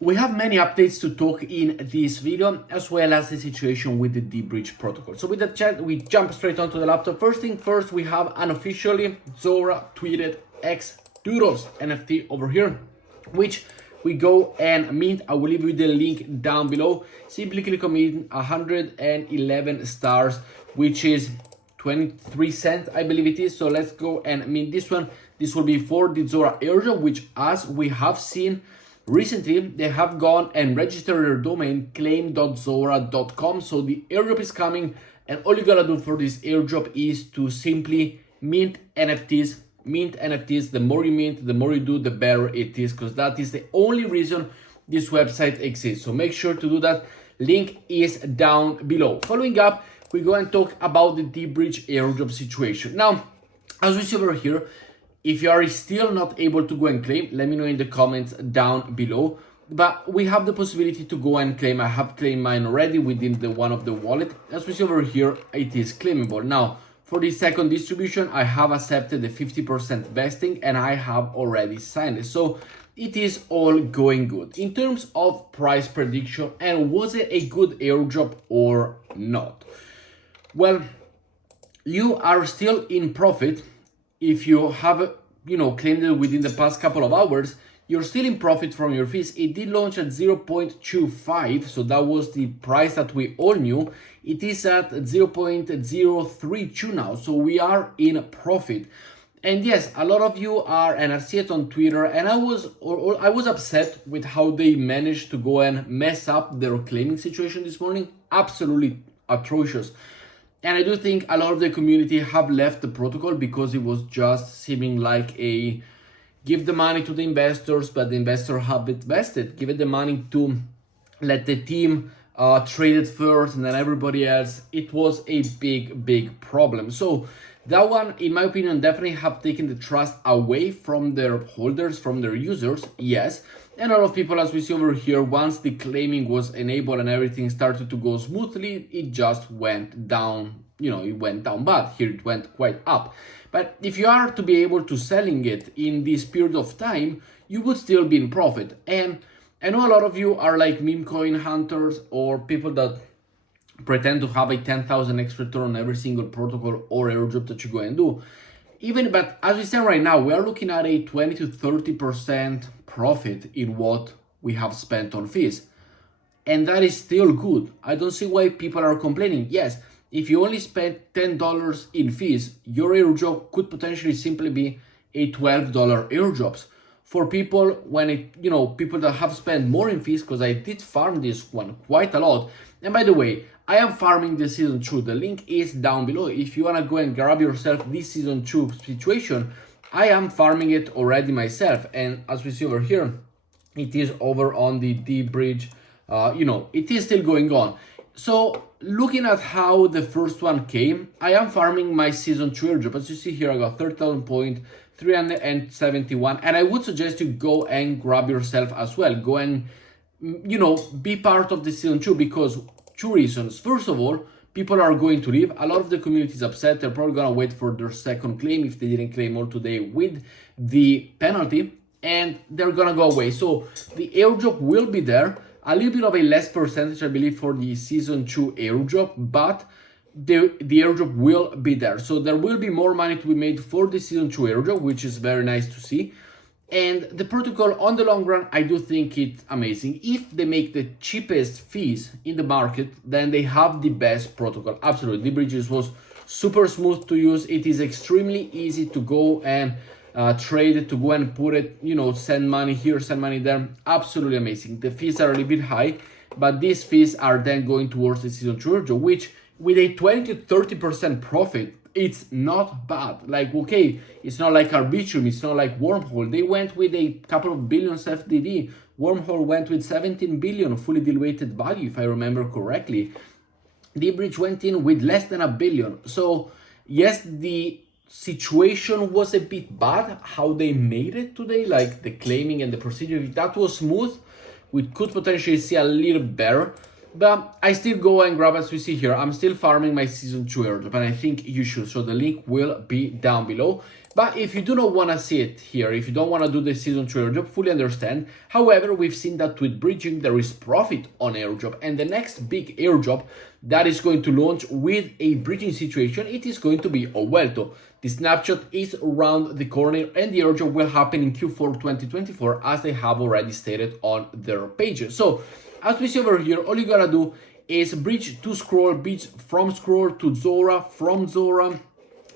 We have many updates to talk in this video, as well as the situation with the debridge protocol. So with that chat, we jump straight onto the laptop. First thing first, we have unofficially Zora tweeted X Doodles NFT over here, which we go and mint. I will leave you the link down below. Simply click on mint, 111 stars, which is 23 cents, I believe it is. So let's go and mint this one. This will be for the Zora airdrop, which, as we have seen recently, they have gone and registered their domain claim.zora.com. So the airdrop is coming, and all you gotta do for this airdrop is to simply mint NFTs. Mint NFTs. The more you mint, the more you do, the better it is, because that is the only reason this website exists. So make sure to do that. Link is down below. Following up, we go and talk about the debridge airdrop situation. Now, as we see over here, if you are still not able to go and claim, let me know in the comments down below. But we have the possibility to go and claim. I have claimed mine already within the one of the wallet. As we see over here, it is claimable. Now, for the second distribution, I have accepted the 50% vesting and I have already signed it. So it is all going good. In terms of price prediction, and was it a good airdrop or not? Well, you are still in profit. If you have, claimed it within the past couple of hours, you're still in profit from your fees. It did launch at 0.25, so that was the price that we all knew. It is at 0.032 now, so we are in profit. And yes, a lot of you are, and I see it on Twitter, and I was upset with how they managed to go and mess up their claiming situation this morning. Absolutely atrocious. And I do think a lot of the community have left the protocol because it was just seeming like a give the money to the investors, but the investor have it vested. Give it the money to let the team trade it first and then everybody else. It was a big problem. So that one, in my opinion, definitely have taken the trust away from their holders, from their users, yes. And a lot of people, as we see over here, once the claiming was enabled and everything started to go smoothly, it just went down. It went down, but here it went quite up. But if you are to be able to selling it in this period of time, you would still be in profit. And I know a lot of you are like meme coin hunters or people that pretend to have a 10,000x return on every single protocol or airdrop that you go and do. But as we stand right now, we are looking at a 20 to 30% profit in what we have spent on fees. And that is still good. I don't see why people are complaining. Yes, if you only spent $10 in fees, your airdrop could potentially simply be a $12 airdrops. For people people that have spent more in fees, because I did farm this one quite a lot. And by the way, I am farming the season 2. The link is down below. If you want to go and grab yourself this season 2 situation, I am farming it already myself. And as we see over here, it is over on the debridge. It is still going on. So looking at how the first one came, I am farming my season 2 airdrop. As you see here, I got 30,371. And I would suggest you go and grab yourself as well. Go and, be part of the season 2 because 2 reasons. First of all, people are going to leave. A lot of the community is upset. They're probably going to wait for their second claim if they didn't claim all today with the penalty, and they're going to go away. So the airdrop will be there. A little bit of a less percentage, I believe, for the season 2 airdrop, but the airdrop will be there. So there will be more money to be made for the season 2 airdrop, which is very nice to see. And the protocol, on the long run, I do think it's amazing. If they make the cheapest fees in the market, then they have the best protocol. Absolutely. debridge was super smooth to use. It is extremely easy to go and trade it, to go and put it, send money here, send money there. Absolutely amazing. The fees are a little bit high, but these fees are then going towards the season 2 airdrop, which with a 20 to 30% profit, it's not bad. Like, okay, it's not like Arbitrum, it's not like Wormhole. They went with a couple of billions FDD. Wormhole went with 17 billion fully diluted value, if I remember correctly. debridge went in with less than $1 billion. So yes, the situation was a bit bad, how they made it today, like the claiming and the procedure. If that was smooth, we could potentially see a little better. But I still go and grab, as we see here, I'm still farming my season 2 airdrop, and I think you should. So the link will be down below. But if you do not want to see it here, if you don't want to do the season 2 airdrop, fully understand. However, we've seen that with bridging, there is profit on airdrop. And the next big airdrop that is going to launch with a bridging situation, it is going to be Owelto. The snapshot is around the corner, and the airdrop will happen in Q4 2024, as they have already stated on their pages. So as we see over here, all you gotta do is bridge to scroll, bridge from scroll to Zora, from Zora,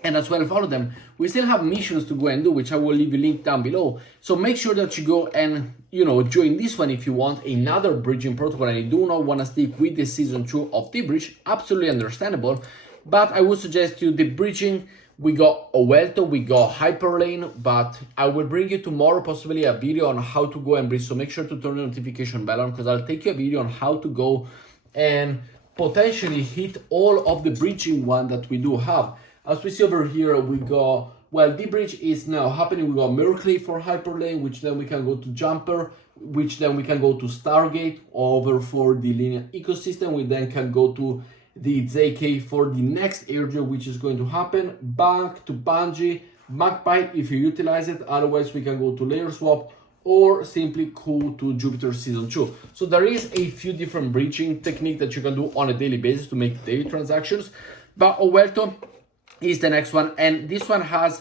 and as well follow them. We still have missions to go and do, which I will leave a link down below. So make sure that you go and, join this one if you want another bridging protocol and you do not want to stick with the season 2 of debridge. Absolutely understandable. But I would suggest you the bridging. We got Owelto, we got Hyperlane, but I will bring you tomorrow possibly a video on how to go and bridge. So make sure to turn the notification bell on, because I'll take you a video on how to go and potentially hit all of the bridging one that we do have. As we see over here, we got, debridge is now happening. We got Mercury for Hyperlane, which then we can go to Jumper, which then we can go to Stargate over for the linear ecosystem. We then can go to the JK for the next airdrop, which is going to happen. Back to Bungie, Magpie if you utilize it. Otherwise, we can go to Layer Swap or simply go to Jupiter Season 2. So there is a few different bridging techniques that you can do on a daily basis to make daily transactions. But Owelto is the next one, and this one has,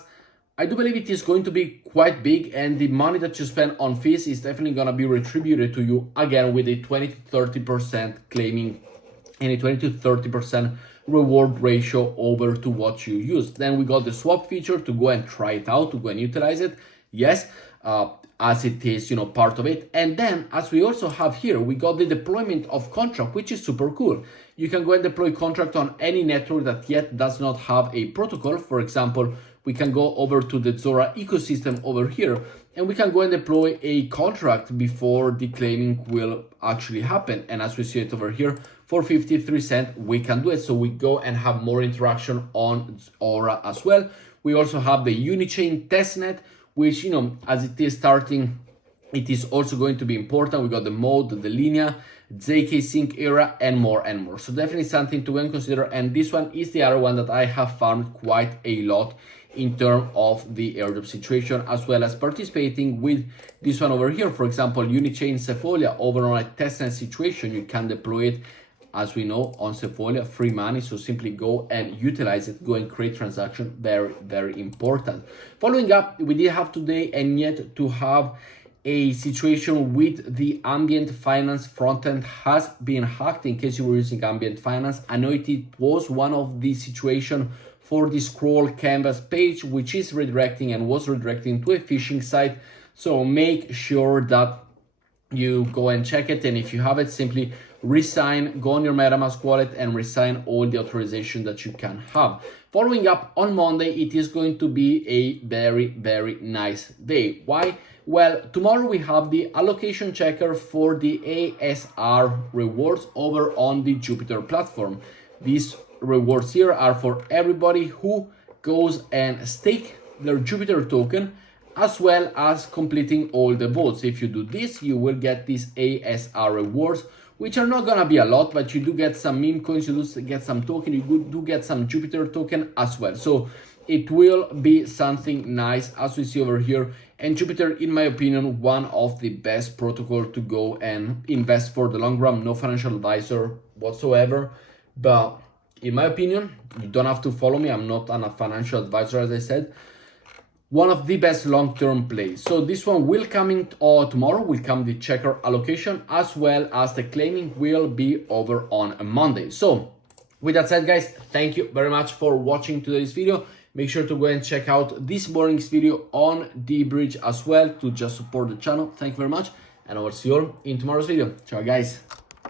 I do believe it is going to be quite big, and the money that you spend on fees is definitely going to be retributed to you again with a 20 to 30% claiming and a 20 to 30% reward ratio over to what you use. Then we got the swap feature to go and try it out, to go and utilize it. Yes, as it is, part of it. And then, as we also have here, we got the deployment of contract, which is super cool. You can go and deploy contract on any network that yet does not have a protocol. For example, we can go over to the Zora ecosystem over here, and we can go and deploy a contract before the claiming will actually happen. And as we see it over here, for 53 cents, we can do it. So we go and have more interaction on Zora as well. We also have the Unichain testnet, which, as it is starting, it is also going to be important. We got the mode, the linear, JK sync era, and more and more. So definitely something to consider. And this one is the other one that I have farmed quite a lot in terms of the airdrop situation, as well as participating with this one over here. For example, Unichain Cephalia over on a testnet situation, you can deploy it, as we know, on Cephalia, free money. So simply go and utilize it, go and create transaction. Very, very important. Following up, we did have today and yet to have a situation with the ambient finance frontend has been hacked. In case you were using ambient finance, I know it was one of the situation for the scroll canvas page, which is redirecting and was redirecting to a phishing site. So make sure that you go and check it, and if you have it, simply resign, go on your MetaMask wallet and resign all the authorization that you can have. Following up on Monday, it is going to be a very, very nice day. Why? Well, tomorrow we have the allocation checker for the ASR rewards over on the Jupiter platform. These rewards here are for everybody who goes and stake their Jupiter token, as well as completing all the votes. If you do this, you will get these ASR rewards, which are not gonna be a lot, but you do get some meme coins, you do get some token, you do get some Jupiter token as well. So it will be something nice, as we see over here. And Jupiter, in my opinion, one of the best protocol to go and invest for the long run. No financial advisor whatsoever, but in my opinion, you don't have to follow me, I'm not a financial advisor, as I said. One of the best long-term plays. So this one will come in tomorrow, will come the checker allocation, as well as the claiming will be over on a Monday. So with that said, guys, thank you very much for watching today's video. Make sure to go and check out this morning's video on debridge as well to just support the channel. Thank you very much, and I will see you all in tomorrow's video. Ciao, guys.